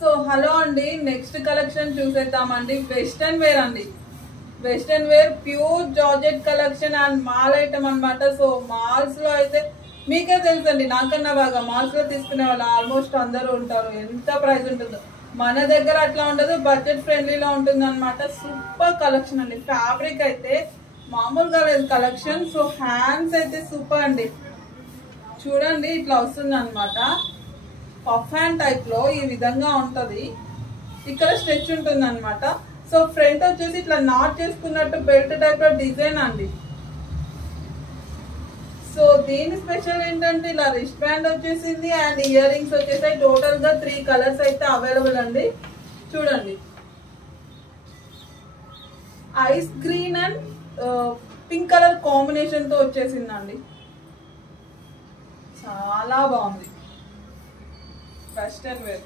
So hello అండి, next collection చూసేద్దామండి. Western wear అండి, western wear pure georgette collection and mall item అనమాట. So malls లో అయితే మీకే తెలుసండి, నాకన్నా బాగా మాల్స్ లో తీసుకునే వాళ్ళు ఆల్మోస్ట్ అందరూ ఉంటారు. ఎంత ప్రైస్ ఉంటుందో మన దగ్గర అట్లా ఉండదు, బడ్జెట్ ఫ్రెండ్లీలో ఉంటుంది అనమాట. సూపర్ కలెక్షన్ అండి. ఫ్యాబ్రిక్ అయితే మామూలుగా లేదు కలెక్షన్. సో హ్యాండ్స్ అయితే సూపర్ అండి, చూడండి ఇట్లా వస్తుంది అనమాట. పఫ్ హ్యాండ్ టైప్ లో ఈ విధంగా ఉంటది, ఇక్కడ స్ట్రెచ్ ఉంటుంది అనమాట. సో ఫ్రంట్ వచ్చేసి ఇట్లా నాట్ చేసుకున్నట్టు బెల్ట్ టైప్ లో డిజైన్ అండి. సో దీని స్పెషల్ ఏంటంటే ఇలా రిస్ట్ బ్యాండ్ వచ్చేసింది అండ్ ఇయర్ రింగ్స్ వచ్చేసాయి. టోటల్ గా 3 కలర్స్ అయితే అవైలబుల్ అండి. చూడండి, ice green and pink colour combination తో వచ్చేసిందండి. చాలా బాగుంది వెస్టర్న్ వేర్.